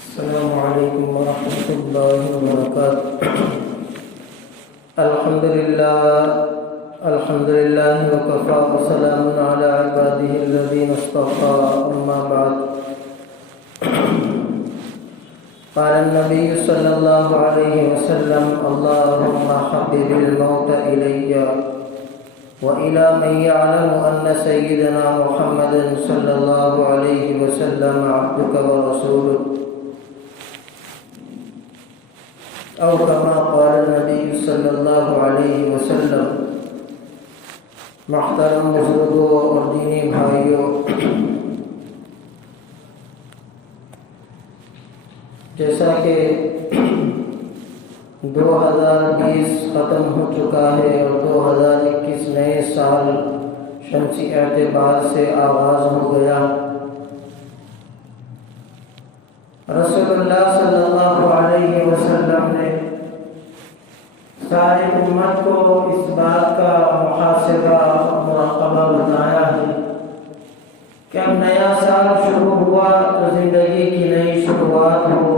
السلام علیکم ورحمۃ اللہ وبرکاتہ۔ الحمد للہ وکفی وسلام علی عبادہ الذین اصطفی، اما بعد۔ قال النبی صلی اللہ علیہ وسلم: اللهم حبب الموت الی وإلى من يعلم أن سيدنا محمد صلى الله عليه وسلم عبدك ورسولك، أو كما قال النبي صلى الله عليه وسلم۔ محترم بزرگوں اور دینی بھائیوں، جیسا کہ 2020 ختم ہو چکا ہے اور 2021 نئے سال شمسی اعتبار سے آغاز ہو گیا، رسول اللہ صلی اللہ علیہ وسلم نے ساری امت کو اس بات کا محاسبہ اور مراقبہ بتایا ہے کہ اب نیا سال شروع ہوا تو زندگی کی نئی شروعات ہو۔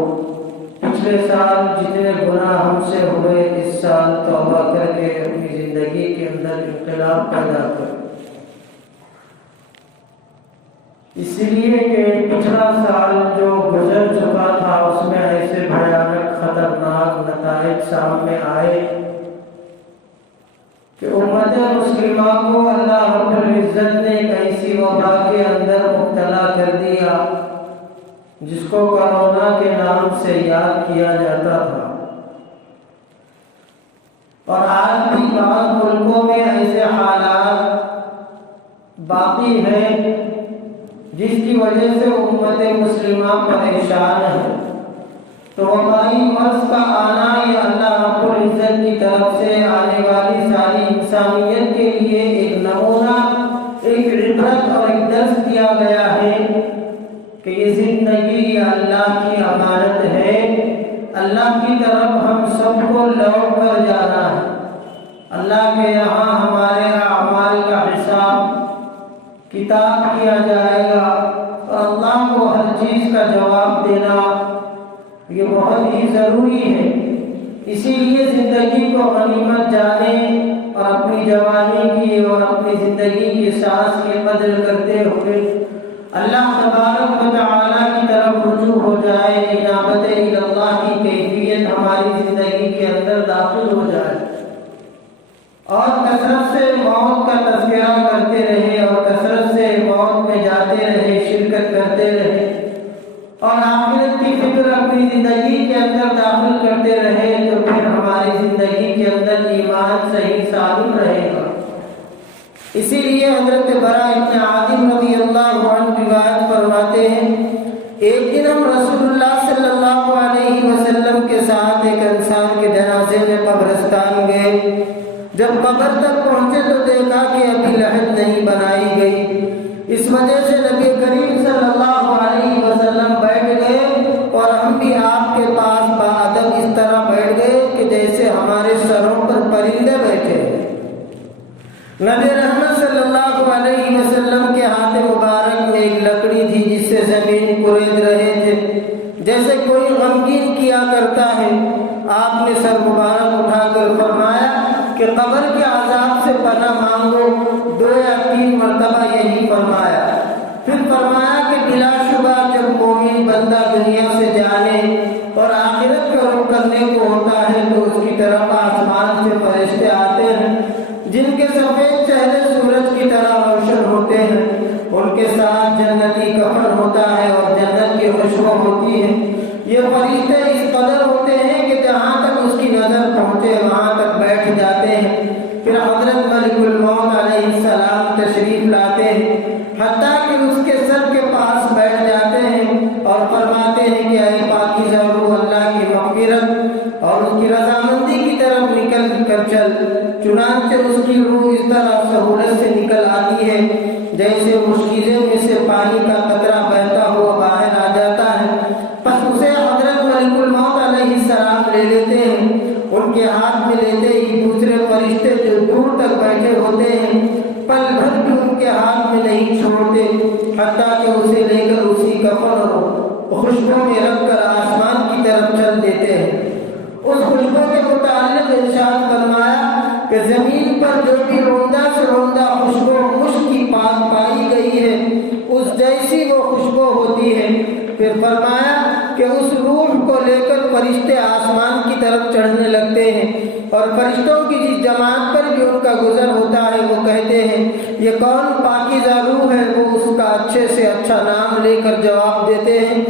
پچھلے سال جتنے گناہ ہم سے ہوئے، اس سال توبہ کر کے اپنی زندگی کے اندر انقلاب پیدا کر، اس لیے کہ پچھلا سال جو گزر چکا تھا اس میں ایسے بھیانک خطرناک نتائج سامنے آئے کہ امت مسلمہ کو اللہ رب العزت نے ایک ایسی وبا کے اندر مبتلا کر دیا جس کو کرونا کے نام سے یاد کیا جاتا تھا، اور آج بھی بعض ملکوں میں ایسے حالات باقی ہیں جس کی وجہ سے امت مسلمہ پریشان ہے۔ تو وبائی مرض کا آنا یہ اللہ رب العزت کی طرف سے آنے والی ساری انسانیت کے لیے ایک نمونہ، ایک عبرت اور ایک درس دیا گیا ہے کہ یہ زندگی اللہ کی امانت ہے، اللہ کی طرف ہم سب کو لوٹ کر جانا ہے۔ اللہ کے یہاں ہمارے اعمال کا حساب کتاب کیا جائے گا، اور اللہ کو ہر چیز کا جواب دینا یہ بہت ہی ضروری ہے۔ اسی لیے زندگی کو غنیمت جانیں اور اپنی جوانی کی اور اپنی زندگی کی سانس کی قدر کرتے ہوئے اللہ تبارک و تعالیٰ کی طرف رجوع ہو جائے، انابت اللہ کی کیفیت ہماری زندگی کے اندر داخل ہو جائے، اور کثرت سے موت کا تذکرہ کرتے رہے اور کثرت سے موت میں جاتے رہے، شرکت کرتے رہے، اور آخرت کی فکر اپنی زندگی کے اندر داخل کرتے رہے، تو پھر ہماری زندگی کے اندر ایمان صحیح سالم رہے گا۔ اسی لیے حضرت برا ابن عازب رضی اللہ عنہ روایت فرماتے ہیں، ایک دن ہم رسول اللہ صلی اللہ علیہ وسلم کے ساتھ ایک انسان کے جنازے میں قبرستان گئے۔ جب قبر تک پہنچے تو دیکھا کہ ابھی لحد نہیں بنائی گئی، اس وجہ سے نبی کریم صلی اللہ علیہ وسلم بیٹھ گئے، اور ہم بھی آپ کے پاس باادب اس طرح بیٹھ گئے کہ جیسے ہمارے سروں پر پرندے بیٹھے۔ نبی رحمت صلی اللہ علیہ وسلم کے ہاتھ مبارک میں ایک لکڑی تھی جس سے زمین کورید رہے تھے، جیسے کوئی غمگین کیا کرتا ہے۔ آپ نے سر مبارک اٹھا کر فرمایا کہ قبر کے عذاب سے پناہ مانگو، 2 یا 3 مرتبہ یہی فرمایا۔ پھر فرمایا کہ بلا شبہ جب مومن بندہ دنیا سے جانے اور آخرت کا رخ کرنے کو ہوتا ہے تو اس کی طرف آسمان سے فرشتے آتے ہیں جن کے سفید چہرے سورج کی طرح روشن ہوتے ہیں، ان کے ساتھ جنتی کفن ہوتا ہے اور جنت کی خوشبو ہوتی ہے۔ یہ فرشتے اس قدر ہوتے ہیں کہ جہاں تک اس کی نظر پہنچے وہاں تک بیٹھ جاتے ہیں۔ پھر حضرت ملک الموت علیہ السلام تشریف لاتے ہیں، حتیٰ کہ اس کے سر کے پاس بیٹھ جاتے ہیں اور فرماتے ہیں کہ اے پاکیزہ روح، اللہ کی مغفرت اور اس کی رضامندی کی طرف نکل کر چل۔ چنانچہ اس کی روح اس طرح سہولت سے نکل آتی ہے جیسے مشکیزے میں سے پانی کا قطرہ بہتا ہوا باہر آ جاتا ہے۔ پس اسے حضرت ملک الموت علیہ السلام لے لیتے ہیں، ان کے ہاتھ میں لیتے ہی دوسرے فرشتے جو دور تک بیٹھے ہوتے ہیں خوشبو میں رکھ کر آسمان کی طرف چل دیتے ہیں۔ اس خوشبو کے متعلق ارشاد فرمایا کہ زمین پر جو بھی روندہ سے روندہ خوشبو مشک کی پائی گئی ہے اس جیسی وہ خوشبو ہوتی ہے۔ پھر فرمایا کہ اس روح کو لے کر فرشتے آسمان کی طرف چڑھنے لگتے ہیں، اور فرشتوں کی جس جماعت پر بھی ان کا گزر ہوتا ہے وہ کہتے ہیں یہ کون پاکیزہ روح ہے؟ وہ اس کا اچھے سے اچھا نام لے کر جواب دیتے ہیں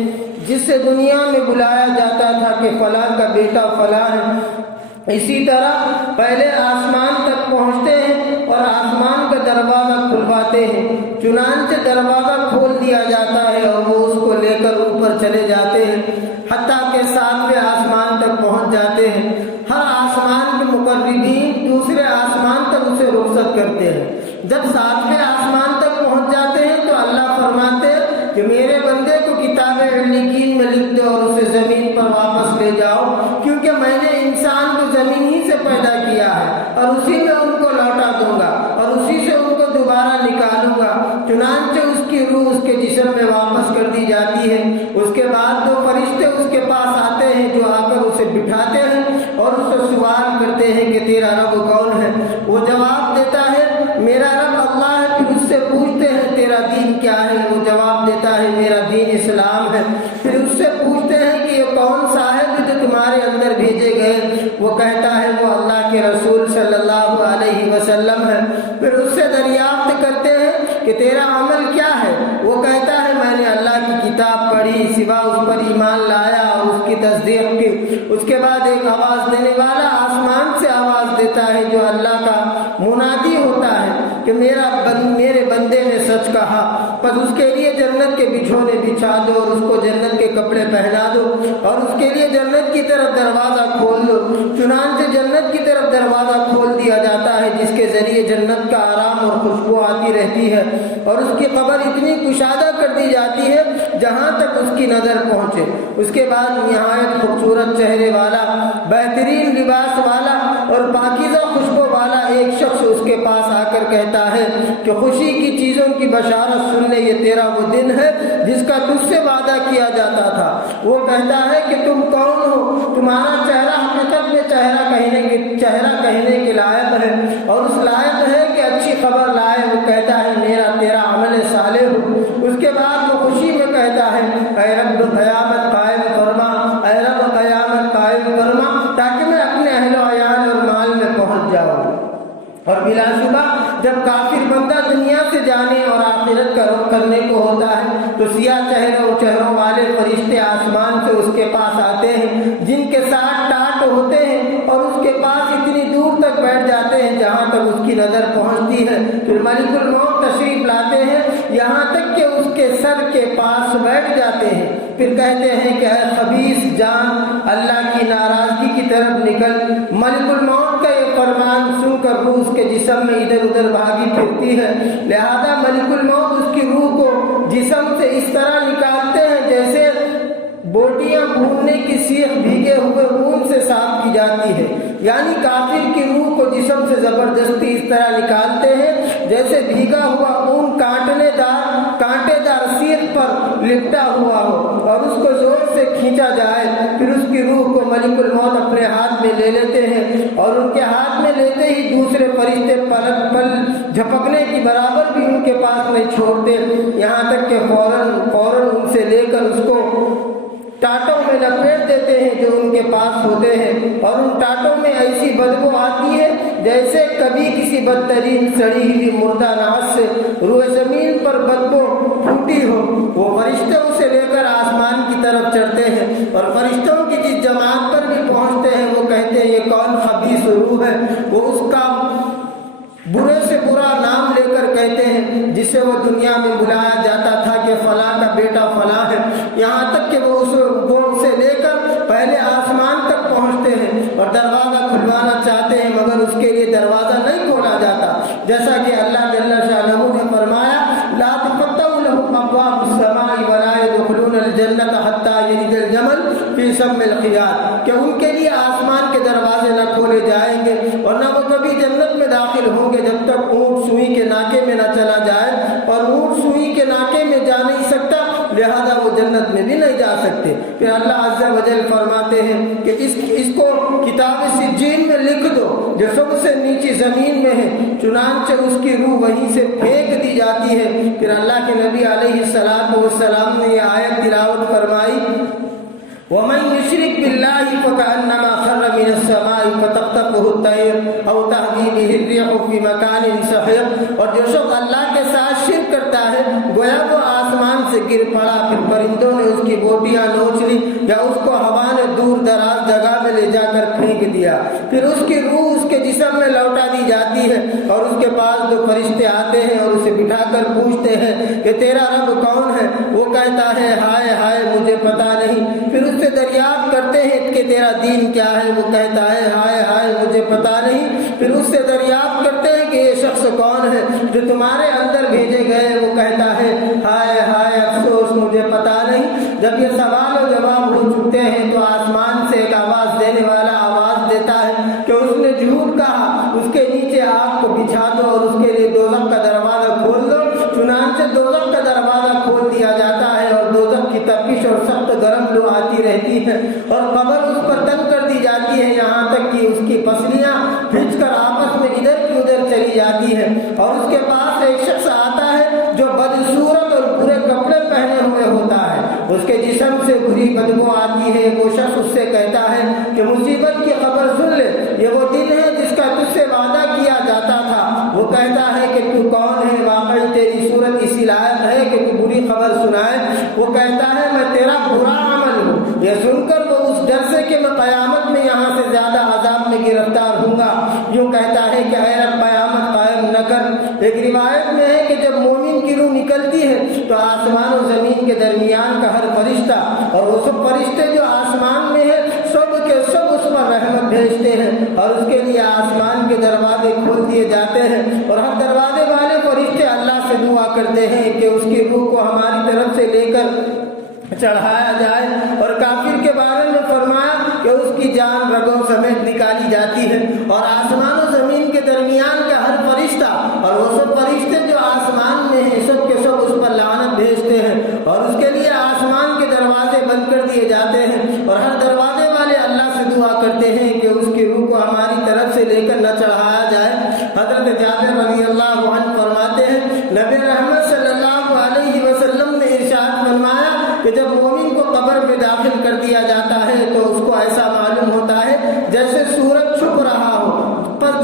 جس سے دنیا میں بلایا جاتا تھا کہ فلاں کا بیٹا فلاں ہے۔ اسی طرح پہلے آسمان تک پہنچتے ہیں اور آسمان کا دروازہ کھلواتے ہیں، چنانچہ دروازہ کھول دیا جاتا ہے اور وہ اس کو لے کر اوپر چلے جاتے ہیں حتیٰ کہ 7ویں آسمان تک پہنچ جاتے ہیں۔ ہر آسمان کے مقربین دوسرے آسمان تک اسے رخصت کرتے ہیں۔ جب 7ویں آسمان تک پہنچ جاتے ہیں تو اللہ فرماتے ہیں کہ میرے بندے کو کتاب علیین میں لکھ دو اور اسے زمین پر واپس لے جاؤ، کیونکہ میں نے انسان کو زمین ہی سے پیدا کیا ہے اور اسی میں ان کو لوٹا دوں گا اور اسی سے ان کو دوبارہ نکالوں گا۔ چنانچہ اس کی روح اس کے جسم میں واپس کر دی جاتی ہے۔ اس کے بعد 2 فرشتے اس کے پاس آتے ہیں جو آ کر اسے بٹھاتے ہیں اور اس سے سوال کرتے ہیں کہ تیرا رب کون ہے؟ وہ جواب دیتا ہے میرا رب اللہ ہے۔ پھر اس سے پوچھتے ہیں تیرا دین کیا ہے؟ وہ جواب دیتا ہے میرا دین اسلام ہے۔ پھر اس سے پوچھتے ہیں کہ یہ کون سا ہے جو تمہارے اندر بھیجے گئے؟ وہ کہتا ہے وہ اللہ کے رسول صلی اللہ علیہ وسلم ہے۔ پھر اس سے دریافت کرتے ہیں کہ تیرا عمل کیا ہے؟ وہ کہتا ہے میں نے اللہ کی کتاب پڑھی، سوا اس پر ایمان لایا اور اس کی تصدیق کی۔ اس کے بعد ایک آواز دینے والا آسمان سے آواز دیتا ہے جو اللہ کا منادی ہوتا ہے کہ میرے بندے نے سچ کہا، پس اس کے لیے جنت کے بچھونے بچھا دو اور اس کو جنت کے کپڑے پہنا دو اور اس کے لیے جنت کی طرف دروازہ کھول دو۔ چنانچہ جنت کی طرف دروازہ کھول دیا جاتا ہے جس کے ذریعے جنت کا آرام اور خوشبو آتی رہتی ہے، اور اس کی قبر اتنی کشادہ کر دی جاتی ہے جہاں تک اس کی نظر پہنچے۔ اس کے بعد نہایت خوبصورت چہرے والا، بہترین لباس والا اور پاکیزہ خوشبو والا ایک شخص اس کے پاس آ کر کہتا ہے کہ خوشی کی چیزوں کی بشارت سن لے، یہ تیرا وہ دن ہے جس کا تجھ سے وعدہ کیا جاتا تھا۔ وہ کہتا ہے کہ تم کون ہو؟ تمہارا چہرہ حقیقت میں چہرہ کہنے کے لائق ہے اور اس لائق ہے کہ اچھی خبر لائے۔ وہ کہتا ہے میرا تیرا عمل صالح ہو۔ اس کے بعد وہ خوشی میں کہتا ہے اے رب قیامت قائم فرما، اے رب قیامت قائم فرما تاکہ میں اپنے اہل و عیال اور مال میں پہنچ جاؤں۔ اور بلا شبہ جب کافر بندہ دنیا سے جانے اور آخرت کا رخ کرنے کو ہوتا ہے تو سیاہ چہروں والے فرشتے آسمان سے اس کے پاس آتے ہیں جن کے ساتھ ٹاٹ ہوتے ہیں اور اس کے پاس اتنی دور تک بیٹھ جاتے ہیں جہاں تک اس کی نظر پہنچتی ہے۔ پھر ملک الموت تشریف لاتے ہیں یہاں تک کہ اس کے سر کے پاس بیٹھ جاتے ہیں۔ پھر کہتے ہیں کہ اے خبیث جان، اللہ کی ناراضگی کی طرف نکل۔ ملک الموت کا یہ فرمان سن کر روح اس کے جسم میں ادھر ادھر بھاگی پھرتی ہے، لہذا ملک الموت اس کی روح کو جسم سے اس طرح نکالتے ہیں جیسے بوٹیاں بھوننے کی سیخ بھیگے ہوئے اون سے صاف کی جاتی ہے، یعنی کافر کی روح کو جسم سے زبردستی اس طرح نکالتے ہیں جیسے بھیگا ہوا اون کانٹے دار سیخ پر لپٹا ہوا ہو اور اس کو زور سے کھینچا جائے۔ پھر اس کی روح کو ملک الموت اپنے ہاتھ میں لے لیتے ہیں اور ان کے ہاتھ میں لیتے ہی دوسرے فرشتے پل جھپکنے کی برابر بھی ان کے پاس نہیں چھوڑتے، یہاں تک کہ فوراً ان سے لے کر اس کو ٹاٹوں میں لپیٹ دیتے ہیں جو ان کے پاس ہوتے ہیں، اور ان ٹاٹوں میں ایسی بدبو آتی ہے جیسے کبھی کسی بدترین سڑی ہوئی مردہ ناس سے روئے زمین پر بدبو پھوٹی ہو۔ وہ فرشتے اسے لے کر آسمان کی طرف چڑھتے ہیں اور فرشتوں کی جس جماعت پر بھی پہنچتے ہیں وہ کہتے ہیں یہ کون خبیث روح ہے؟ وہ اس کا برے سے برا نام لے کر کہتے ہیں جسے وہ دنیا میں بلایا جاتا تھا کہ فلاں کا بیٹا فلاں ہے، یہاں تک کہ وہ اسے لے کر پہلے آسمان تک پہنچتے ہیں اور دروازہ کھلوانا چاہتے ہیں مگر اس کے لیے دروازہ نہیں کھولا جاتا، جیسا کہ اللہ جل شانہ نے فرمایا لا تفتح لهم ابواب السماء ولا يدخلون الجنة حتى يلج الجمل في سم الخياط، کہ ان کے لیے آسمان کے دروازے نہ کھولے جائیں گے اور نہ وہ کبھی جنت میں داخل ہوں گے جب تک اونٹ سوئی کے ناکے میں نہ چلا جائے، اور اونٹ سوئی کے ناکے میں جا نہیں سکتا لہذا وہ جنت میں بھی نہیں جا سکتے۔ پھر اللہ عز و جل فرماتے ہیں کہ اس کو کتاب سجین میں لکھ دو جو سب سے نیچی زمین میں ہے، چنانچہ اس کی روح وہیں سے پھینک دی جاتی ہے۔ پھر اللہ کے نبی علیہ السلام نے یہ آیت تلاوت فرمائی، وَمَن يُشْرِكْ بِاللَّهِ فَكَأَنَّمَا خَرَّ مِنَ السَّمَاءِ فَتَخْطَفُهُ الطَّيْرُ أَوْ تَهْوِي بِهِ الرِّيحُ فِي مَكَانٍ سَحِيقٍ، اور جو شخص اللہ کے ساتھ شرک کرتا ہے گویا وہ آسمان سے گر پڑا، پھر پرندوں نے اس کی بوٹیاں نوچ لی یا اس کو ہوا نے دور دراز جگہ میں لے جا کر پھینک دیا، پھر اس کی روح اس کے جسم میں لوٹا دی جاتی ہے اور اس کے پاس دو فرشتے آتے ہیں اور اسے بٹھا کر پوچھتے ہیں کہ تیرا رب کون ہے؟ وہ کہتا ہے ہائے ہائے مجھے پتا نہیں۔ پھر اس سے دریافت کرتے ہیں کہ تیرا دین کیا ہے؟ وہ کہتا ہے ہائے ہائے مجھے پتا نہیں۔ پھر اس سے دریافت کرتے ہیں کہ یہ شخص کون ہے جو تمہارے اندر بھیجے گئے؟ وہ کہتا ہے ہائے ہائے افسوس مجھے پتا نہیں۔ جب یہ سوال و جواب ہو چکتے ہیں تو آسمان سے ایک آواز دینے والا آواز دیتا ہے کہ اس نے جھوٹ کہا، اس کے نیچے آگ کو بچھا دو اور اس کے لیے دوزخ کا دروازہ کھول دو۔ چنانچہ دوزخ کا دروازہ کھول دیا جاتا ہے اور دوزخ کی تپش اور سخت گرم لو آتی رہتی ہے اور قبر اس پر تنگ کر دی جاتی ہے، یہاں تک کہ اس کی پسلیاں بھیج کر آپس میں ادھر کی ادھر چلی جاتی ہے۔ اور اس کے پاس ایک شخص آتا ہے جو بدصورت اور برے کپڑے پہنے ہوئے ہوتا ہے، اس کے جسم سے بری بدبو آتی ہے۔ وہ شخص اس سے کہتا ہے کہ مصیبت کی خبر سن لے، یہ وہ دن ہے جس کا تجھ سے وعدہ کیا جاتا تھا۔ وہ کہتا ہے کہ تو کون ہے؟ واقعی تیری صورت اسی لائق ہے کہ تو بری خبر سنائے۔ وہ کہتا ہے میں تیرا برا عمل ہوں۔ یہ سن کر وہ اس ڈر سے کہ میں قیامت میں یہاں سے زیادہ عذاب میں گرفتار ہوں گا یوں کہتا ہے کہ اے رب قیامت قائم نہ کر۔ ایک روایت میں ہے کہ جب مومن کی روح نکلتی ہے تو آسمان و زمین کے درمیان کا ہر فرشتہ اور وہ سب فرشتے جو آسمان میں ہیں سب کے سب اس پر رحمت بھیجتے ہیں اور اس کے لیے آسمان کے دروازے کھول دیے جاتے ہیں اور ہر دروازے والے فرشتے اللہ سے دعا کرتے ہیں کہ اس کی روح کو ہماری طرف سے لے کر چڑھایا جائے۔ اور کافر کے بارے میں فرمایا کہ اس کی جان رگوں سمیت نکالی جاتی ہے۔ اور آسمان و زمین کے درمیان کا ہر فرشتہ اور وہ سب فرشتے جو آسمان میں ہیں سب کے سب اس پر لعنت بھیجتے ہیں اور اس کے لیے آسمان کے دروازے بند کر دیے جاتے ہیں اور ہر دروازے والے اللہ سے دعا کرتے ہیں کہ اس کی روح کو ہماری طرف سے لے کر نہ چڑھایا جائے۔ حضرت جابر رضی اللہ عنہ فرماتے ہیں نبی رحمت صلی اللہ علیہ وسلم نے ارشاد فرمایا کہ جب مومن کو قبر میں داخل کر دیا جاتا ہے تو اس کو ایسا معلوم ہوتا ہے جیسے سورج چھپ رہا ہو، پر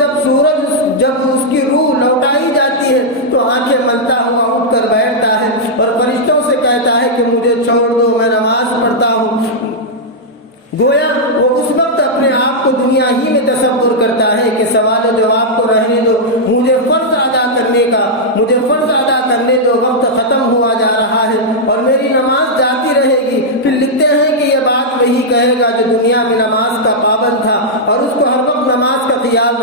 جب اس کی روح لوٹائی جاتی ہے تو آنکھیں ملتا ہوا اٹھ کر بیٹھتا ہے اور فرشتوں سے کہتا ہے کہ مجھے چھوڑ دو میں نماز پڑھتا ہوں۔ گویا وہ اس وقت اپنے آپ کو دنیا ہی میں تصور کرتا ہے کہ سوال و جواب کو رہنے دو، مجھے فرض ادا کرنے دو، وقت ختم ہوا جا رہا ہے اور میری نماز جاتی رہے گی۔ پھر لکھتے ہیں کہ یہ بات وہی کہے گا جو دنیا میں نماز کا پابند تھا اور اس کو ہر وقت نماز کا خیال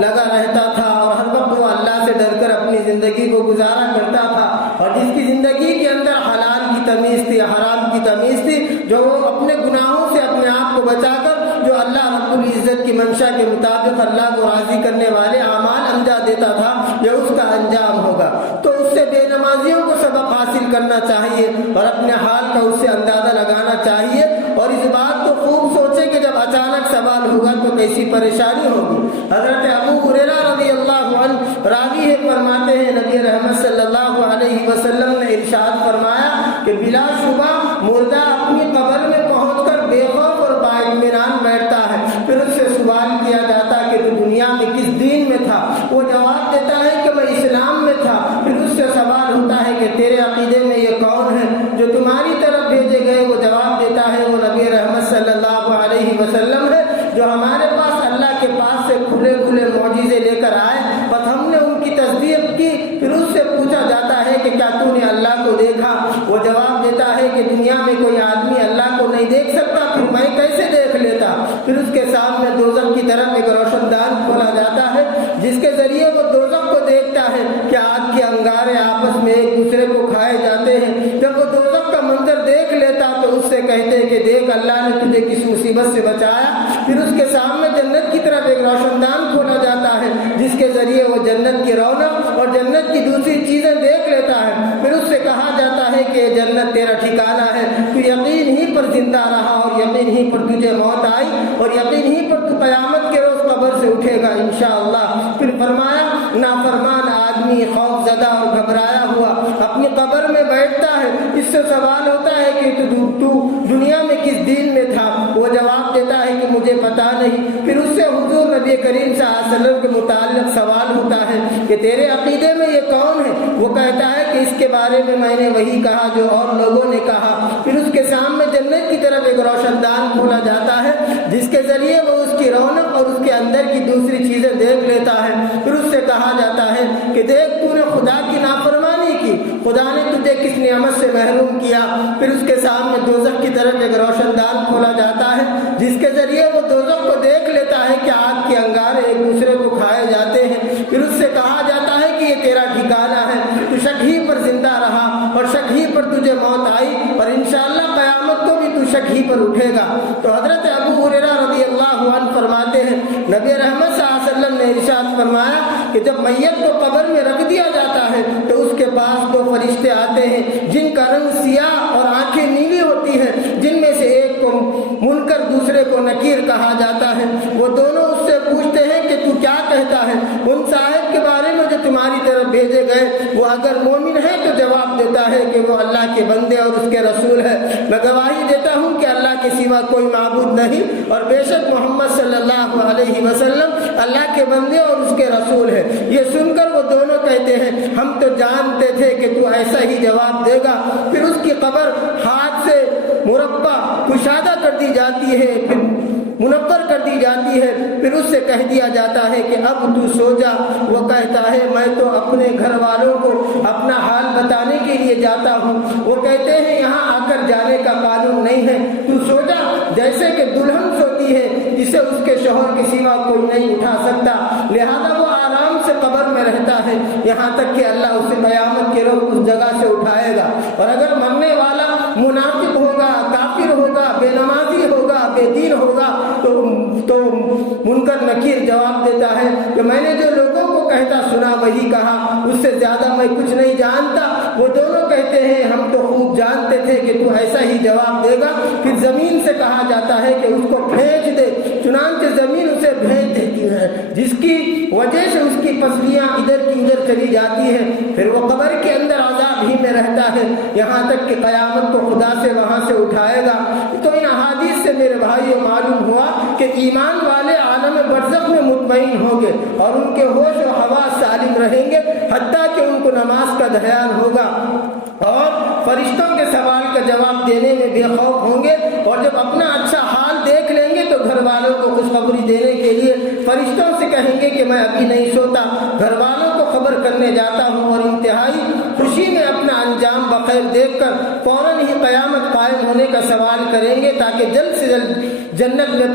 لگا رہتا تھا اور ہر وقت وہ اللہ سے ڈر کر اپنی زندگی کو گزارا کرتا تھا اور جس کی زندگی کے اندر حلال کی تمیز تھی، حرام کی تمیز تھی، جو وہ اپنے گناہوں سے اپنے آپ کو بچا کر جو اللہ رب العزت کی منشا کے مطابق اللہ کو راضی کرنے والے اعمال انجام دیتا تھا، یہ اس کا انجام ہوگا۔ تو اس سے بے نمازیوں کو سبق حاصل کرنا چاہیے اور اپنے حال کا اس سے اندازہ لگانا چاہیے اور اس بات کو خوب سوچے کہ جب اچانک سوال ہوگا تو کیسی پریشانی ہوگی۔ حضرت ابو ہریرہ رضی اللہ عنہ راوی ہے فرماتے ہیں نبی رحمت صلی اللہ علیہ وسلم نے ارشاد فرمایا کہ بلا شبہ مردہ اپنی قبر میں پہنچ کر بے خوف اور بااطمینان بیٹھتا ہے۔ پھر اس سے سوال کیا جاتا کہ تو دنیا میں کس دین میں تھا؟ وہ جواب دیتا ہے کہ میں اسلام میں تھا۔ پھر اس سے سوال ہوتا ہے کہ تیرے عقیدے میں یہ کون ہے جو تمہاری طرف بھیجے گئے؟ وہ جواب دیتا ہے وہ نبی رحمت صلی اللہ علیہ وسلم ہے جو ہمارے پاس اللہ کے پاس سے کھلے کھلے معجزے لے کر آئے، بس ہم نے ان کی تصدیق کی۔ پھر اس سے پوچھا جاتا ہے کہ کیا تو نے اللہ کو دیکھا؟ وہ جواب دیتا ہے کہ دنیا میں کوئی آدمی اللہ کو نہیں دیکھ سکتا، پھر میں کیسے دیکھ لیتا؟ پھر اس کے سامنے دوزخ کی طرف ایک روشن دان کھولا جاتا ہے جس کے ذریعے وہ دوزخ کو دیکھتا ہے کہ آگ کے انگارے آپس میں ایک دوسرے کو کھائے جاتے ہیں۔ جب وہ دوزخ کا منظر دیکھ لیتا تو اس سے کہتے کہ دیکھ اللہ نے تجھے کس مصیبت سے بچایا۔ پھر اس کے سامنے جنت کی طرف ایک روشن دان کھولا جاتا ہے جس کے ذریعے وہ جنت کی رونق اور جنت کی دوسری چیزیں دیکھ لیتا ہے۔ پھر اس سے کہا جاتا ہے ہے کہ جنت تیرا ٹھکانہ ہے، تو یقین ہی پر زندہ رہا اور یقین ہی پر تجھے موت آئی اور یقین ہی پر تو قیامت کے روز قبر سے اٹھے گا انشاءاللہ۔ پھر فرمایا نافرمان آدمی خوف زدہ اور گھبرایا ہوا اپنی قبر میں بیٹھتا ہے، اس سے سوال ہوتا ہے کہ تو دنیا میں کس دین میں تھا؟ وہ جواب دیتا ہے کہ مجھے پتا نہیں۔ پھر اس سے حضور نبی کریم صلی اللہ علیہ وسلم کے متعلق سوال ہوتا ہے کہ تیرے عقیدے میں یہ کون ہے؟ وہ کہتا ہے کہ اس کے بارے میں نے وہی کہا جو اور لوگوں نے کہا۔ پھر اس کے سامنے جنت کی طرف ایک روشن دان کھولا جاتا ہے جس کے ذریعے وہ اس کی رونق اور اس کے اندر کی دوسری چیزیں دیکھ لیتا ہے۔ پھر اس سے کہا جاتا ہے کہ دیکھ تو نے خدا کی نافرمانی کی، خدا نے تجھے کس نعمت سے محروم کیا۔ پھر اس کے سامنے دوزخ کی طرف ایک روشن دان کھولا جاتا ہے جس کے ذریعے وہ دوزخ کو دیکھ لیتا ہے کہ آگ کے انگارے ایک دوسرے کو کھائے جاتے ہیں۔ پھر اس سے کہا جاتا ہے کہ یہ تیرا ٹھکانہ ہے، تو شک ہی پر زندہ رہا اور شک ہی پر تجھے موت آئی اور انشاءاللہ قیامت کو بھی تو شک ہی پر اٹھے گا۔ تو حضرت ابو ہریرہ رضی اللہ عنہ فرماتے ہیں نبی رحمت صلی اللہ علیہ وسلم نے ارشاد فرمایا کہ جب میت کو قبر میں رکھ دیا جاتا ہے تو اس کے پاس دو فرشتے آتے ہیں جن کا رنگ سیاہ اور آنکھیں نیلی ہوتی ہیں، جن میں سے ایک کو منکر دوسرے کو نکیر کہا جاتا ہے۔ وہ دونوں اس سے پوچھتے ہیں کہ تو کیا کہتا ہے ان صاحب کے بارے میں جو تمہاری طرف بھیجے گئے؟ وہ اگر مومن ہے تو جواب دیتا ہے کہ وہ اللہ کے بندے اور اس کے رسول ہے۔ میں گواہی دیتا ہوں کہ اللہ کے سوا کوئی معبود نہیں اور بے شک محمد صلی اللہ علیہ وسلم اللہ کے بندے اور اس کے رسول ہے۔ یہ سن کر وہ دونوں کہتے ہیں ہم تو جانتے تھے کہ تو ایسا ہی جواب دے گا۔ پھر اس کی قبر ہاتھ سے مربع کشادہ کر دی جاتی ہے، پھر منور کر دی جاتی ہے۔ پھر اس سے کہہ دیا جاتا ہے کہ اب تو سو جا۔ وہ کہتا ہے میں تو اپنے گھر والوں کو اپنا حال بتانے کے لیے جاتا ہوں۔ وہ کہتے ہیں یہاں آ کر جانے کا قانون نہیں ہے، تو سو جا جیسے کہ دلہن سوتی ہے جسے اس کے شوہر کے سوا کوئی نہیں اٹھا سکتا، لہذا وہ آرام سے قبر میں رہتا ہے یہاں تک کہ اللہ اسے قیامت کے روز اس جگہ سے اٹھائے گا۔ اور اگر مرنے والا منافق ہوگا، کافر ہوگا، بے نمازی ہوگا، بے دین ہوگا تو منکر نکیر جواب دیتا ہے کہ میں نے جو لوگوں کو کہتا سنا وہی کہا، اس سے زیادہ میں کچھ نہیں جانتا۔ وہ دونوں کہتے ہیں ہم تو خوب جانتے تھے کہ تو ایسا ہی جواب دے گا۔ پھر زمین سے کہا جاتا ہے کہ اس کو پھینک دے، چنانچہ زمین اسے بھیج دیتی ہے جس کی وجہ سے اس کی پسلیاں ادھر کی ادھر چلی جاتی ہیں۔ پھر وہ قبر کے اندر عذاب ہی میں رہتا ہے یہاں تک کہ قیامت کو خدا سے وہاں سے اٹھائے گا۔ تو ان احادیث سے میرے بھائیوں معلوم ہوا کہ ایمان والے عالم برزخ میں مطمئن ہوں گے اور ان کے ہوش و حواس سالم رہیں گے، حتیٰ کہ ان کو نماز کا دھیان ہوگا اور فرشتوں کے سوال کا جواب دینے میں بے خوف ہوں گے، اور جب اپنا اچھا حال دیکھ لیں گے تو گھر والوں کو خوشخبری دینے کے لیے فرشتوں سے کہیں گے کہ میں ابھی نہیں سوتا، گھر والوں کو خبر کرنے جاتا ہوں، اور انتہائی خوشی میں اپنا انجام بخیر دیکھ کر فوراً ہی قیامت قائم ہونے کا سوال کریں گے تاکہ جلد سے جلد جنت میں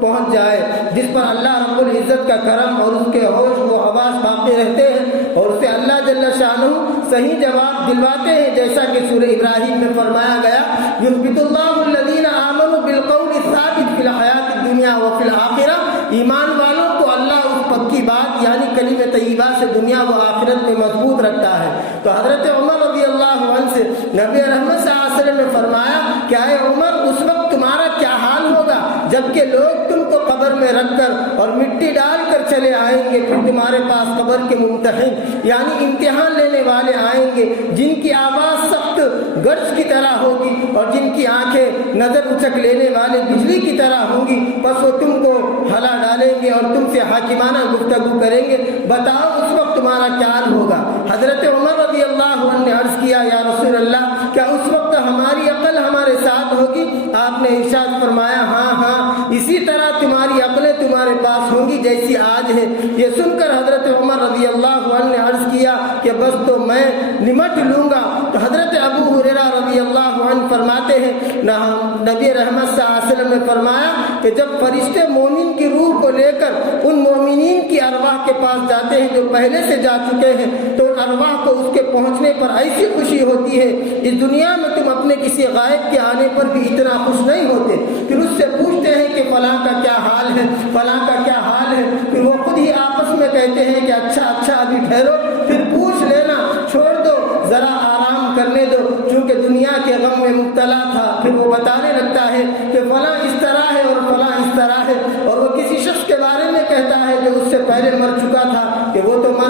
پہنچ جائے جس پر اللہ رب العزت کا کرم اور اس کے ہوش و حواس باقی رہتے ہیں، اور اسے اللہ جل شانہ صحیح جواب دلواتے ہیں، جیسا کہ سورہ ابراہیم میں فرمایا گیا یثبت اللہ الذین آمنوا بالقول الثابت فی الحیات الدنیا وفی الآخرہ۔ ایمان والوں کو اللہ اس پکی بات یعنی کلمہ طیبہ سے دنیا و آخرت میں مضبوط رکھتا ہے۔ تو حضرت عمر رضی اللہ عنہ سے نبی رحمت صلی اللہ علیہ وسلم نے فرمایا کہ اے عمر اس وقت تمہارا کیا حال ہوگا جبکہ لوگ تم کو قبر میں رکھ کر اور مٹی ڈال کر چلے آئیں گے، پھر تمہارے پاس قبر کے ممتحن یعنی امتحان لینے والے آئیں گے جن کی آواز سخت گرج کی طرح ہوگی اور جن کی آنکھیں نظر اچک لینے والے بجلی کی طرح ہوں گی، بس وہ تم کو ہلا ڈالیں گے اور تم سے حاکمانہ گفتگو کریں گے، بتاؤ اس وقت تمہارا کیا حال ہوگا؟ حضرت عمر رضی اللہ عنہ نے عرض کیا یا رسول اللہ کیا اس وقت ہماری عقل ہمارے ساتھ ہوگی؟ آپ نے ارشاد فرمایا ہاں ہاں اسی طرح تمہاری عقلیں تمہارے پاس ہوں گی جیسی آج ہے۔ یہ سن کر حضرت عمر رضی اللہ عنہ نے عرض کیا کہ بس تو میں نمٹ لوں گا۔ تو حضرت ابو ہریرہ رضی اللہ عنہ فرماتے ہیں نبی رحمت صلی اللہ علیہ وسلم نے فرمایا کہ جب فرشتے مومن کی روح کو لے کر ان مومنین کی ارواح کے پاس جاتے ہیں جو پہلے سے جا چکے ہیں تو ان ارواح کو اس کے پہنچنے پر ایسی خوشی ہوتی ہے اس دنیا میں تم اپنے کسی غائب کے آنے پر بھی اتنا خوش نہیں ہوتے۔ پھر اس سے پوچھتے ہیں کہ فلاں کا کیا حال ہے، فلاں کا کیا حال ہے، پھر وہ خود ہی آپس میں کہتے ہیں کہ اچھا ابھی ٹھہرو، پھر پوچھ لینا، چھوڑ دو، ذرا آرام کرنے دو،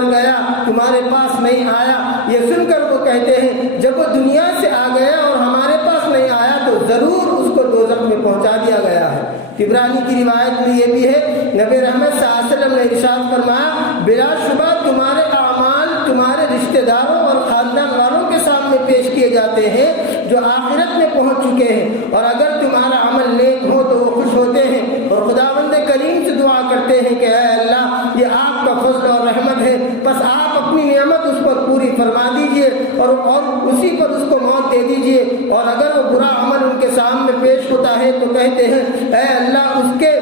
مر گیا تمہارے پاس نہیں آیا، یہ سن کر وہ کہتے ہیں جب وہ دنیا سے آ گیا اور ہمارے پاس نہیں آیا تو ضرور اس کو دوزخ میں پہنچا دیا گیا ہے۔ طبرانی کی روایت میں یہ بھی ہے، نبی رحمت صلی اللہ علیہ وسلم نے ارشاد فرمایا بلا شبہ تمہارے اعمال تمہارے رشتہ داروں اور خاندان والوں کے سامنے پیش کیے جاتے ہیں جو آخرت میں پہنچ چکے ہیں، اور اگر تمہارا عمل نیک ہو تو وہ خوش ہوتے ہیں اور خداوند کریم سے دعا کرتے ہیں کہ اے اللہ یہ آپ کا فضل اور رحمت ہے، بس آپ اپنی نعمت اس پر پوری فرما دیجئے اور اسی پر اس کو موت دے دیجئے۔ اور اگر وہ برا عمل ان کے سامنے پیش ہوتا ہے تو کہتے ہیں اے اللہ اس کے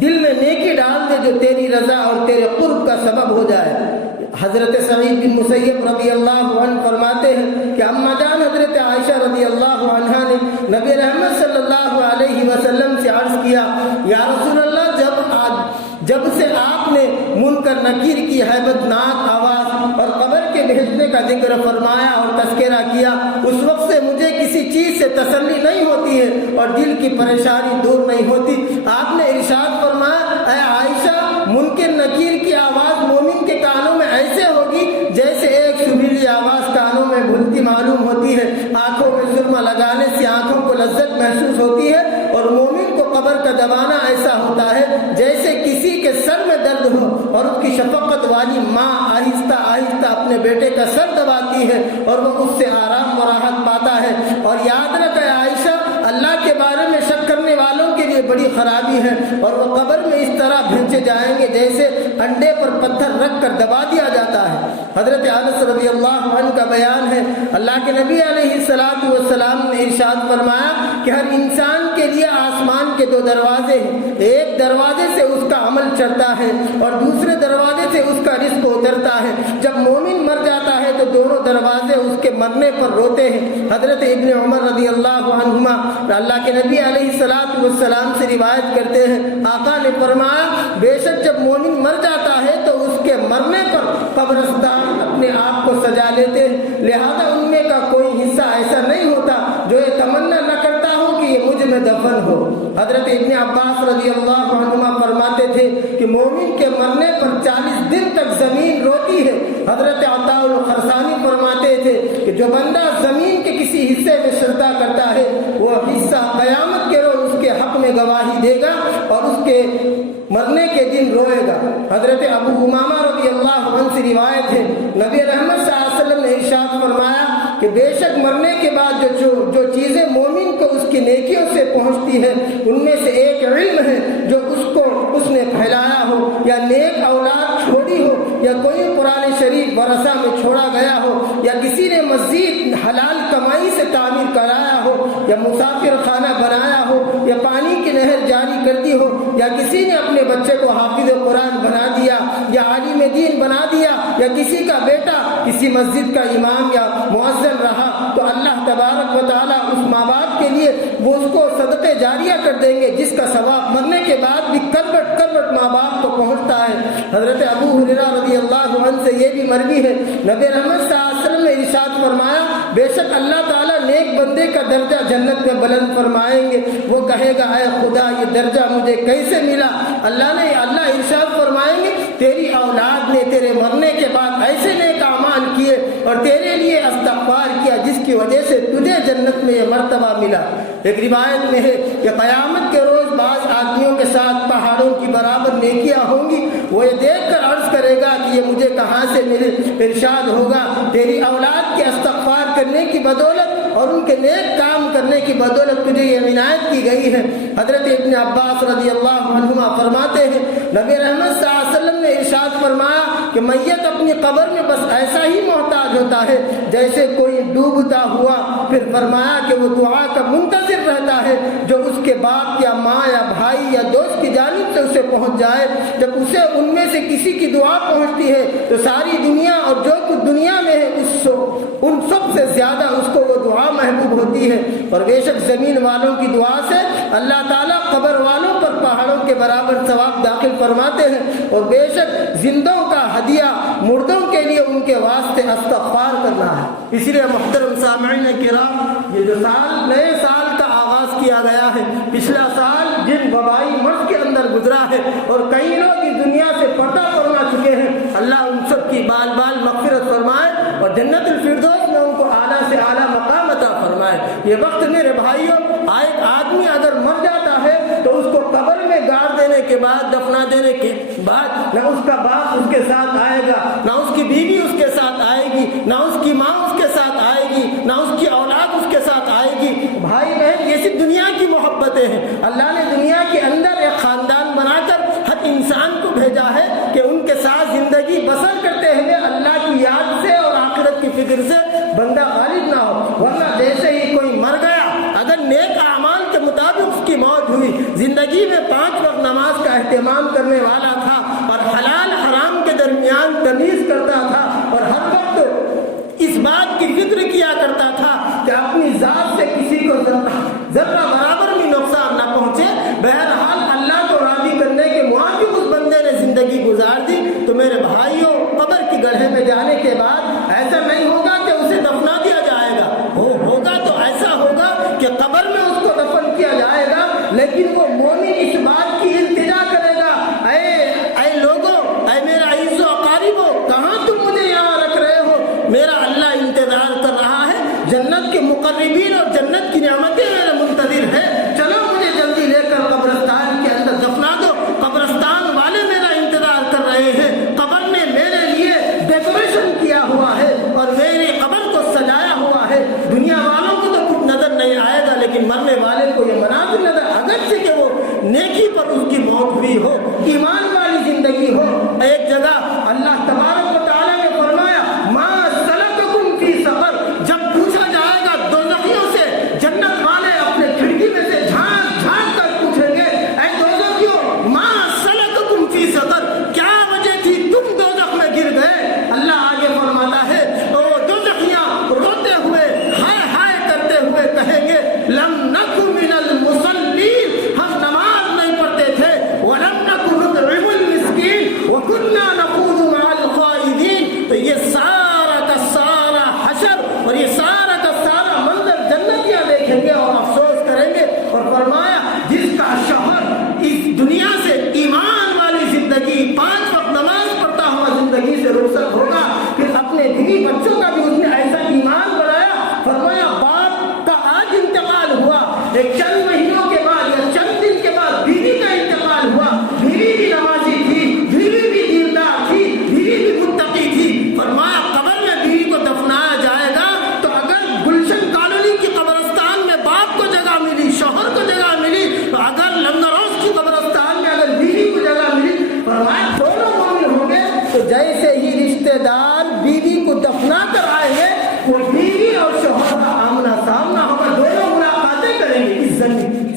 دل میں نیکی ڈال دے جو تیری رضا اور تیرے قرب کا سبب ہو جائے۔ حضرت سعید بن مسیب رضی اللہ عنہ فرماتے ہیں کہ اما جان حضرت عائشہ رضی اللہ عنہا نے نبی رحمت صلی اللہ علیہ وسلم سے عرض کیا یا رسول اللہ جب سے آپ نے منکر نکیر کی ہیبت ناک آواز اور قبر کے بھیجنے کا ذکر فرمایا اور تذکرہ کیا اس وقت سے مجھے کسی چیز سے تسلی نہیں ہوتی ہے اور دل کی پریشانی دور نہیں ہوتی۔ آپ نے ارشاد فرمایا اے عائشہ منکر نکیر کی آواز مومن کے کانوں میں ایسے ہوگی جیسے ایک سریلی آواز کانوں میں بھولتی معلوم ہوتی ہے، آنکھوں میں سرما لگانے سے آنکھوں کو لذت محسوس ہوتی ہے، اور مومن کو قبر کا دبانا ایسا ہوتا ہے جیسے کسی کے سر میں درد ہو اور اس کی شفقت والی ماں آہستہ آہستہ اپنے بیٹے کا سر دباتی ہے اور وہ اس سے آرام و راحت پاتا ہے۔ اور یاد رکھے عائشہ اللہ کے بارے میں شک کرنے والوں کے لیے بڑی خرابی ہے، اور وہ قبر میں اس طرح بھیجے جائیں گے جیسے انڈے پر پتھر رکھ کر دبا دیا جاتا ہے۔ حضرت انس رضی اللہ عنہ کا بیان ہے اللہ کے نبی علیہ الصلوۃ والسلام نے ارشاد فرمایا کہ ہر انسان کے لیے آسمان کے دو دروازے ہیں، ایک دروازے سے اس کا عمل چڑھتا ہے اور دوسرے دروازے سے اس کا رزق اترتا ہے۔ جب مومن مر جاتا ہے تو دونوں دروازے اس کے مرنے پر روتے ہیں۔ حضرت ابن عمر رضی اللہ عنہما اللہ کے نبی علیہ الصلوۃ والسلام سے روایت کرتے ہیں آقا نے فرمایا بے شک جب مومن مر جاتا ہے تو اس کے مرنے پر قبرستان اپنے آپ کو سجا لیتے ہیں، لہذا ان میں کا کوئی حصہ ایسا نہیں ہوتا جو یہ تمنا نہ کرتا ہو کہ یہ مجھ میں دفن ہو۔ حضرت ابن عباس رضی اللہ عنہما فرماتے تھے کہ مومن کے مرنے پر 40 دن تک زمین روتی ہے۔ حضرت عطاء الخرسانی فرماتے تھے کہ جو بندہ زمین کے کسی حصے میں سجدہ کرتا ہے وہ حصہ قیامت کے روز اس کے حق میں گواہی دے گا اور اس کے مرنے کے دن روئے گا۔ حضرت ابو امامہ رضی اللہ عنہ سے روایت ہے نبی رحمت صلی اللہ علیہ وسلم نے ارشاد فرمایا کہ بے شک مرنے کے بعد جو چیزیں مومن کو اس کی نیکیوں سے پہنچتی ہے ان میں سے ایک علم ہے جو اس نے پھیلایا ہو، یا نیک اولاد چھوڑی ہو، یا کوئی قرآن شریف ورثہ میں چھوڑا گیا ہو، یا کسی نے مسجد حلال کمائی سے تعمیر کرایا ہو، یا مسافر خانہ بنایا ہو، یا پانی کی نہر جاری کر دی ہو، یا کسی نے اپنے بچے کو حافظ قرآن بنا دیا یا عالم دین بنا دیا، یا کسی کا بیٹا کسی مسجد کا امام یا مؤذن رہا، تو اللہ تبارک و تعالیٰ اس ماں باپ کے لیے وہ اس کو صدقے جاریہ کر دیں گے جس کا ثواب مرنے کے بعد بھی کربٹ ماں باپ کو پہنچتا ہے۔ حضرت ابو ہریرہ رضی اللہ عنہ سے یہ بھی مروی ہے نبی رحمت صلی اللہ علیہ وسلم نے ارشاد فرمایا بے شک اللہ تعالیٰ نیک بندے کا درجہ جنت میں بلند فرمائیں گے، وہ کہے گا اے خدا یہ درجہ مجھے کیسے ملا؟ اللہ ارشاد فرمائیں گے تیری اولاد نے تیرے مرنے کے بعد ایسے نیک اعمال کیے اور تیرے لیے استغفار کیا جس کی وجہ سے تجھے جنت میں یہ مرتبہ ملا۔ ایک روایت میں ہے کہ قیامت کے روز بعض آدمیوں کے ساتھ پہاڑوں کی برابر نیکیاں ہوں گی، وہ یہ دیکھ کر عرض کرے گا کہ یہ مجھے کہاں سے ملے؟ ارشاد ہوگا تیری اولاد کے استغفار کرنے کی بدولت اور ان کے نیک کام کرنے کی بدولت تجھے یہ عنایت کی گئی ہے۔ حضرت ابن عباس رضی اللہ عنہما فرماتے ہیں نبی رحمت صلی اللہ علیہ وسلم نے ارشاد فرمایا کہ میت اپنی قبر میں بس ایسا ہی محتاج ہوتا ہے جیسے کوئی ڈوبتا ہوا، پھر فرمایا کہ وہ دعا کا منتظر رہتا ہے جو اس کے باپ یا ماں یا بھائی یا دوست کی جانب سے اسے پہنچ جائے۔ جب اسے ان میں سے کسی کی دعا پہنچتی ہے تو ساری دنیا اور جو کچھ دنیا میں ہے ان سب سے زیادہ اس کو وہ دعا محبوب ہوتی ہے۔ اور بے شک زمین والوں کی دعا سے اللہ تعالیٰ قبر والوں پر پہاڑوں کے برابر ثواب داخل فرماتے ہیں، اور بے شک زندوں کا ہدیہ مردوں کے لیے ان کے واسطے استغفار کرنا ہے۔ اس لیے محترم سامعین کرام یہ جو نئے سال کا آغاز کیا گیا ہے، پچھلا سال جن وبائی مرض کے اندر گزرا ہے اور کئی لوگ اس دنیا سے پردہ فرما چکے ہیں، اللہ ان سب کی بال بال مغفرت فرمائے اور جنت الفردوس میں ان کو اعلیٰ سے اعلیٰ مقام عطا فرمائے۔ یہ وقت میرے بھائیوں، ایک آدمی اگر مر جاتا ہے تو اس کو قبر میں گاڑ دینے کے بعد، دفنا دینے کے بعد، نہ اس کا باپ اس کے ساتھ آئے گا، نہ اس کی بیوی اس کے ساتھ آئے گی، نہ اس کی ماں اس کے ساتھ آئے گی، نہ اس کی اولاد اس کے ساتھ آئے گی۔ بھائی بہن، یہ صرف دنیا کی محبتیں ہیں۔ اللہ نے دنیا کے اندر ایک خاندان بنا کر ہر انسان کو بھیجا ہے کہ ان کے ساتھ زندگی بسر کرتے ہوئے اللہ کی یاد سے اور آخرت کی فکر سے بندہ غالب نہ ہو، ورنہ جیسے ہی کوئی مر گیا، اگر نیک اعمال کے مطابق اس کی موت ہوئی، زندگی میں 5 وقت نماز کا اہتمام کرنے والا تھا اور حلال حرام کے درمیان تمیز کرتا تھا اور ہر وقت اس بات کی فکر کیا کرتا تھا کہ اپنی ذات سے کسی کو ذرہ برابر بھی نقصان نہ پہنچے، بہرحال اللہ کو راضی کرنے کے موافق اس بندے نے زندگی گزار دی، تو میرے بھائیوں، قبر کی گڑھے میں جانے کے بعد ایسا نہیں ہوگا کہ اسے دفنا دیا جائے گا، ہوگا تو ایسا ہوگا کہ قبر میں اس کو دفن کیا جائے گا، لیکن وہ مومن اس بات کی التجا کرے گا، اے لوگوں، اے میرا عزیز و اقارب، کہاں تم مجھے یہاں رکھ رہے ہو؟ میرا اللہ انتظار کر رہا ہے، جنت کے مقربین اور جنت کی نعمتیں میرے منتظر ہیں، چلو مجھے جلدی لے کر قبرستان کے اندر دفنا دو۔ قبرستان والے میرا انتظار کر رہے ہیں، قبر نے میرے لیے ڈیکوریشن کیا ہوا ہے اور میری قبر کو سجایا ہوا ہے۔ دنیا والوں کو تو کچھ نظر نہیں آئے گا، لیکن مرنے والے کو یہ مناظر نظر، اگرچہ کہ وہ نیکی پر اس کی موت ہوئی ہو، ایمان والی زندگی ہو۔ ایک جگہ اللہ تبارک و تعالیٰ نے فرمایا، ما سلککم فی سقر، جب پوچھا جائے گا دوزخیوں سے، جنت والے اپنے کھڑکی میں سے جھانک جھانک کر پوچھیں گے، اے دوزخیوں، ما سلککم فی سقر، کیا وجہ تھی تم دوزخ میں گر گئے؟ اللہ آگے فرماتا ہے، او دوزخیاں روتے ہوئے، ہائے ہائے کرتے ہوئے کہیں گے، لم نک من المصلین، ہم نماز نہیں پڑھتے تھے، ولم نک نطعم المسکین وکنا نخوض مع الخائضین۔ تو یہ سارا کا سارا حشر اور یہ سارا کا سارا منظر جنتیاں دیکھیں گے اور افسوس کریں گے، اور فرمایا جس کا شوہر اس دنیا سے ایمان والی زندگی، 5 وقت نماز پڑھتا ہوا زندگی سے رخصت ہوگا، پھر اپنے بیوی بچوں کا بھی اس نے ایسا ایمان بنایا، فرمایا باپ کا آج انتقال ہوا، ایک چند مہینوں کے بعد یا چند دن کے بعد بیوی کا انتقال ہوا، بیوی بھی نمازی تھی، بیوی بھی دیندار تھی، بیوی بھی متقی تھی، فرمایا قبر میں بیوی کو دفنایا جائے گا تو اگر گلشن کالونی کی قبرستان میں باپ کو جگہ ملی، شوہر کو جگہ ملی، تو اگر لنگروز کی قبرستان میں اگر بیوی کو جگہ ملی، فرمایا دونوں مومن ہوں گے، تو جیسے ہی رشتے دار بیوی کو دفنا کر آئے ہیں، وہ بیوی اور شوہر کا آمنا سامنا ہوگا، دونوں ملاقاتیں کریں گے اس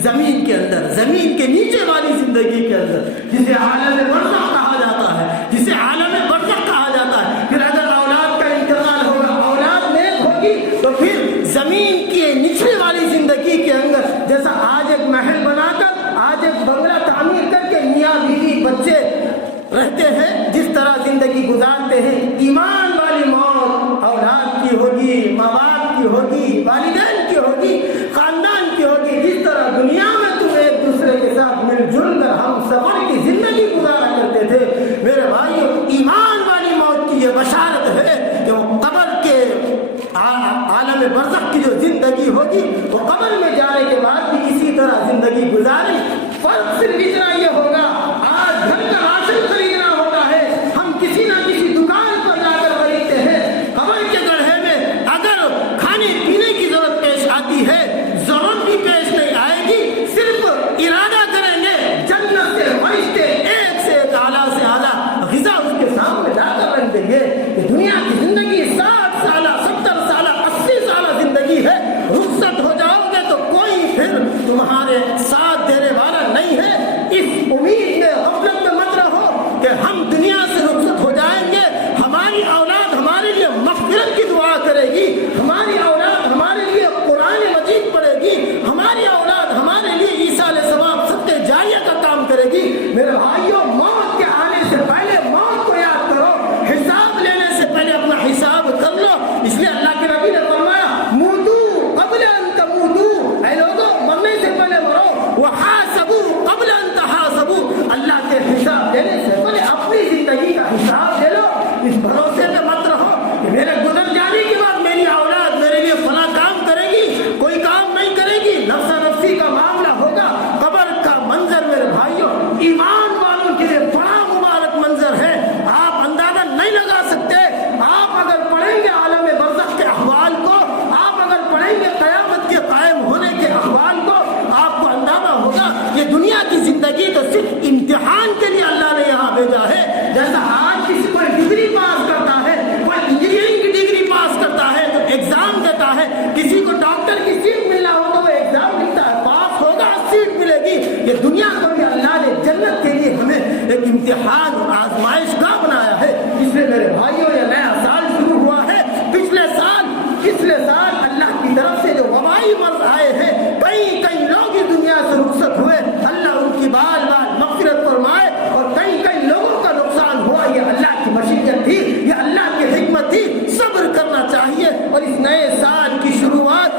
زمین کے اندر، زمین کے نیچے والی زندگی کے اندر، جسے عالم برزخ کہا جاتا ہے، جسے عالم برزخ کہا جاتا ہے۔ پھر اگر اولاد کا انتقال ہوگا، اولاد نیک ہوگی، تو پھر زمین کی نچلی والی زندگی کے اندر، جیسا آج ایک محل بنا کر، آج ایک بنگلہ تعمیر کر کے میاں بیوی بچے رہتے ہیں، جس طرح زندگی گزارتے ہیں، ایمان والی موت اولاد کی ہوگی، ماں باپ کی ہوگی، والدین کی ہوگی، خاندان کی ہوگی، جس طرح دنیا میں تم ایک دوسرے کے ساتھ مل جل کر ہم سفر کی زندگی گزارا کرتے تھے، میرے بھائیوں، ایمان والی موت کی یہ بشارت ہے کہ وہ قبر کے عالم برزخ کی جو زندگی ہوگی، وہ قبر میں جانے کے بعد بھی اسی طرح زندگی گزاری۔ فرق صرف اتنا یہ ہوگا، آج گھر کا راشن خریدنا ہوتا ہے، ہم کسی نہ کسی دکان پر جا کر خریدتے ہیں، قبر کے گڑھے میں اگر کھانے پینے کی ضرورت پیش آتی ہے، ضرورت بھی پیش نہیں آئے گی، صرف ارادہ کریں گے جنت سے فرشتے ایک سے ایک اعلیٰ سے اعلیٰ غذا اس کے سامنے لا کر رکھ دیں گے کہ دنیا کی زندگی 60 سالہ 70 سالہ 80 سالہ زندگی ہے، رخصت ہو جاؤ گے تو کوئی پھر تمہارے ساتھ دینے والا نہیں ہے۔ اس امید میں غفلت میں مت رہو کہ ہم دنیا سے رخصت ہو جائیں گے، ہماری اولاد ہمارے لیے مغفرت کی دعا کرے گی، ہماری اولاد ہمارے لیے قرآن مجید پڑھے گی، ہماری اولاد ہمارے لیے ایصال ثواب صدقہ جاریہ کا کام کرے گی۔ میرے بھائیوں، موت کے آنے سے پہلے موت کو یاد کرو، حساب لینے سے پہلے اپنا حساب کر لو، اس لیے اللہ کے نبی نے فرمایا موتو قبل ان تموتو، اے لوگوں مرنے سے پہلے مرو، وحاس یہ دنیا کی زندگی تو صرف امتحان کے لیے اللہ نے یہاں بھیجا ہے. جیسا آج کسی کوئی ڈگری پاس کرتا ہے, کوئی انجینئرنگ کی ڈگری پاس کرتا ہے تو ایگزام دیتا ہے, کسی کو ڈاکٹر کی سیٹ ملنا ہو تو وہ ایگزام لکھتا ہے, پاس ہوگا سیٹ ملے گی. یہ دنیا کو بھی اللہ نے جنت کے لیے ہمیں ایک امتحان اور آزمائش گاہ بنایا ہے. اس لیے میرے بھائیوں یہ نیا سال شروع ہوا ہے. پچھلے سال اللہ کی طرف سے جو وبائی مرض آئے ہیں, کئی لوگ اس دنیا سے رخصت ہوئے, اللہ ان کی بال مغفرت فرمائے, اور کئی لوگوں کا نقصان ہوا. یہ اللہ کی مشیت تھی, یہ اللہ کی حکمت تھی. صبر کرنا چاہیے. اور اس نئے سال کی شروعات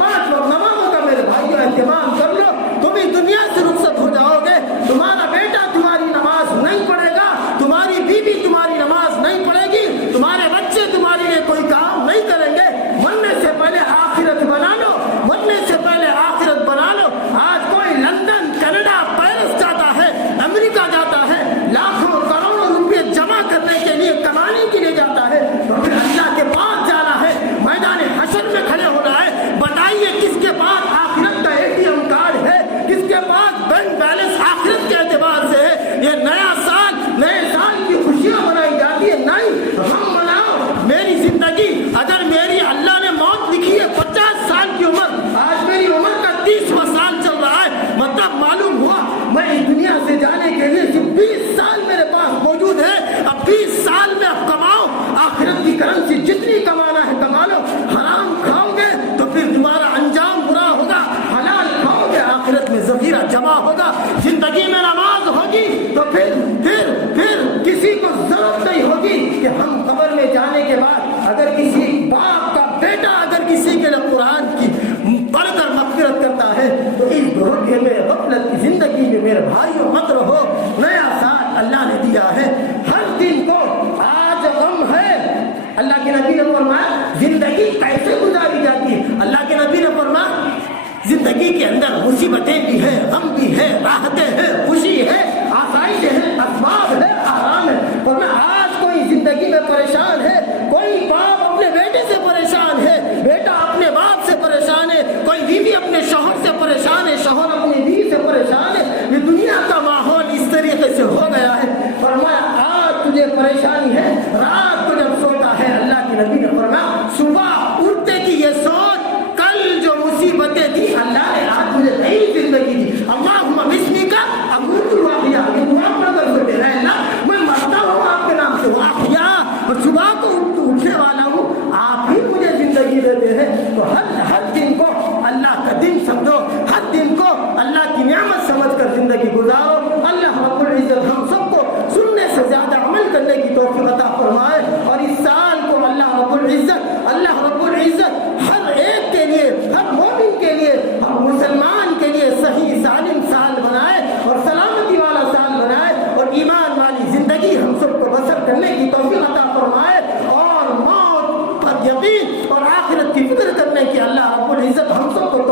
5 وقت نمازوں کا میرے بھائیوں اہتمام کر لو. تم اس دنیا سے رخصت ہو جاؤ گے, تمہارا بیٹا تمہاری نماز نہیں پڑھے گا, تمہاری بیوی تمہاری نماز نہیں پڑھے گی, تمہارے بچے تمہارے لیے کوئی کام نہیں کریں گے. مرنے سے پہلے آخرت بنا لو, مرنے سے پہلے آخرت بنا لو. آج کوئی لندن, کینیڈا, پیرس جاتا ہے, امریکہ جاتا ہے, لاکھوں کروڑوں روپے جمع کرنے کے لیے, کمانے کے لیے جاتا ہے, تو پھر اللہ کے پاس جانا ہے, میدان حشر میں کھڑے ہونا ہے. بتائیے کس کے پاس آخرت کا ATM کارڈ ہے, کس کے پاس بینک بیلنس آخرت کے اعتبار سے ہے؟ یہ نیا سال, نئے سال کی خوشیاں منائی جاتی ہے. نہیں, ہم مناؤ. میری زندگی, اگر میری اللہ نے موت لکھی ہے 50 سال کی عمر, آج میری عمر کا 30واں سال چل رہا ہے, مطلب معلوم ہوا میں اس دنیا سے جانے کے لیے صرف 20 سال میرے پاس موجود ہے. اب 20 سال میں اب کماؤ, آخرت کی کرنسی جتنی کمانا ہے کما لو. حرام کھاؤ گے تو پھر تمہارا انجام برا ہوگا, حلال کھاؤ گے آخرت میں ذخیرہ جمع ہوگا. زندگی میں نماز ہوگی تو پھر کسی کو ضرورت نہیں ہوگی کہ ہم قبر میں جانے کے بعد اگر کسی باپ کا بیٹا اگر کسی کے لیے قرآن کی پڑھ کر مغفرت کرتا ہے تو اس دھوکے میں, غفلت کی زندگی میں میرے بھائیوں مت رہو. نیا سال اللہ نے دیا ہے, ہر دن کو آج غم ہے. اللہ کے نبی نے فرمایا زندگی کیسے گزاری جاتی ہے. اللہ کے نبی نے فرمایا زندگی کے اندر مصیبتیں بھی ہیں, غم بھی ہے, راحتیں ہیں, خوشی ہے, آسائشیں ہیں, اسباب ہے, آرام ہے. ورنہ آج کوئی زندگی میں پریشان ہے, کوئی باپ اپنے بیٹے سے پریشان ہے, بیٹا اپنے باپ سے پریشان ہے, کوئی بیوی اپنے شوہر سے پریشان ہے, شوہر اپنی بیوی سے پریشان ہے. یہ دنیا کا ماحول اس طریقے سے ہو گیا ہے. فرمایا آج تجھے پریشانی ہے, رات کو جب سوتا ہے, اللہ کے نبی نے فرمایا صبح اٹھتے کی یہ سوچ کل جو مصیبتیں تھی اللہ نے آج مجھے نئی زندگی دی. اللہم بسمی کا اموت واحیا, یہ دعا پڑھ کر سوچے رہے اللہ میں مرتا ہوں آپ کے نام سے, واحیا, اور صبح کو اٹھنے والا ہوں, آپ ہی مجھے زندگی دیتے ہیں. تو ہر دن کو اللہ کا دن سمجھو, ہر دن کو اللہ کی نعمت سمجھ کر زندگی گزارو. اللہ رب العزت ہم سب کو سننے سے زیادہ عمل کرنے کی توفیق عطا فرمائے. اور اس سال کو اللہ رب العزت ہر ایک کے لیے, ہر مومن کے لیے, ہر مسلمان کے لیے صحیح سالم سال بنائے اور سلامتی والا سال بنائے, اور ایمان والی زندگی ہم سب کو بسر کرنے کی توفیق عطا فرمائے, اور موت پر یقین اور آخرت کی فکر کرنے کی اللہ رب العزت ہم سب کو